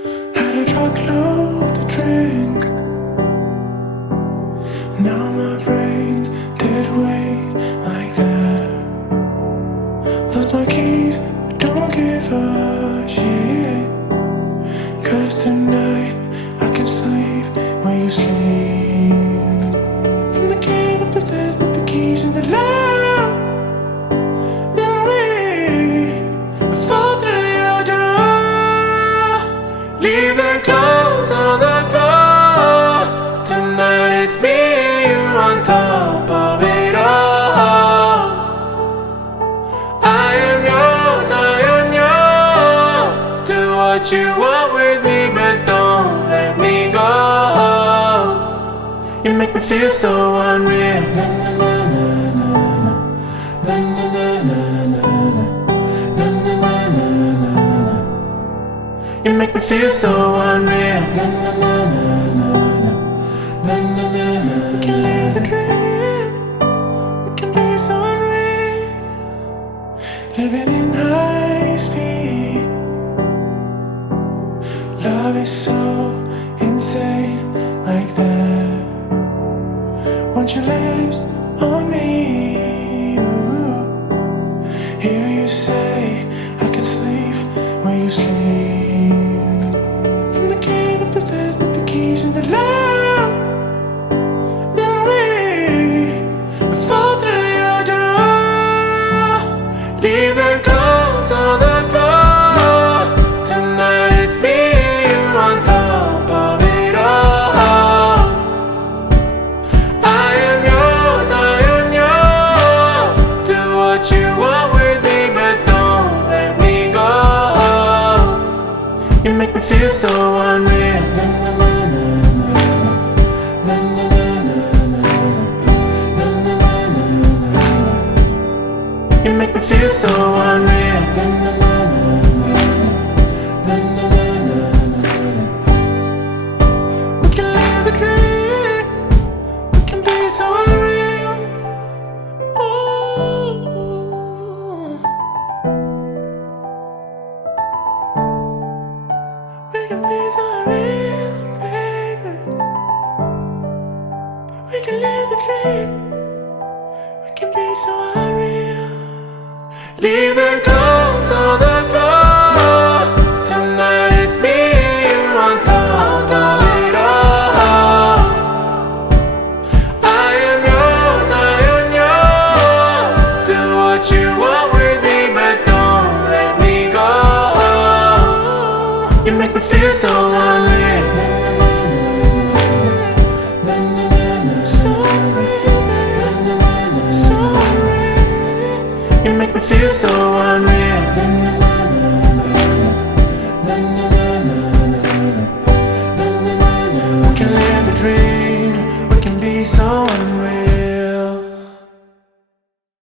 Had a truckload to drink. Now my brain's dead weight like that. Lost my keys, but don't give a shit. 'Cause tonight I can sleep where you sleep. From the king of the stairs, put the keys in the lock. Then we fall through your door. Leave the clothes on the floor. Tonight it's me and you on top of it all. I am yours, I am yours. Do what you want with me, but don't let me go. You make me feel so unreal. Na na na na na na. Na na na na na na. Na na na na na na. You make me feel so unreal. Na na na na na na. Na na na na. We can live a dream. We can be so unreal. Living in high speed. Love is so insane like that. Want your lips on me? Ooh. Hear you say I can sleep where you sleep. From the king of the stairs, put the keys in the lock. Then we fall through your door. Leave the clothes on the floor. Tonight it's me and you on top of it all. I am yours, I am yours. Do what you want with me, but don't let me go. You make me feel so unreal. Na na na na na na. Na na na na na na. Na na na na na na. You make me feel so unreal. Na na na na na na. Na na na na na na. We can live a dream. We can be so unreal. Ooh. We can be so unreal, baby. We can live the dream. We can be so unreal. Leave the clothes on the floor. Tonight it's me and you on top of it all. I am yours, I am yours. Do what you want with me, but don't let me go. You make me feel so unreal.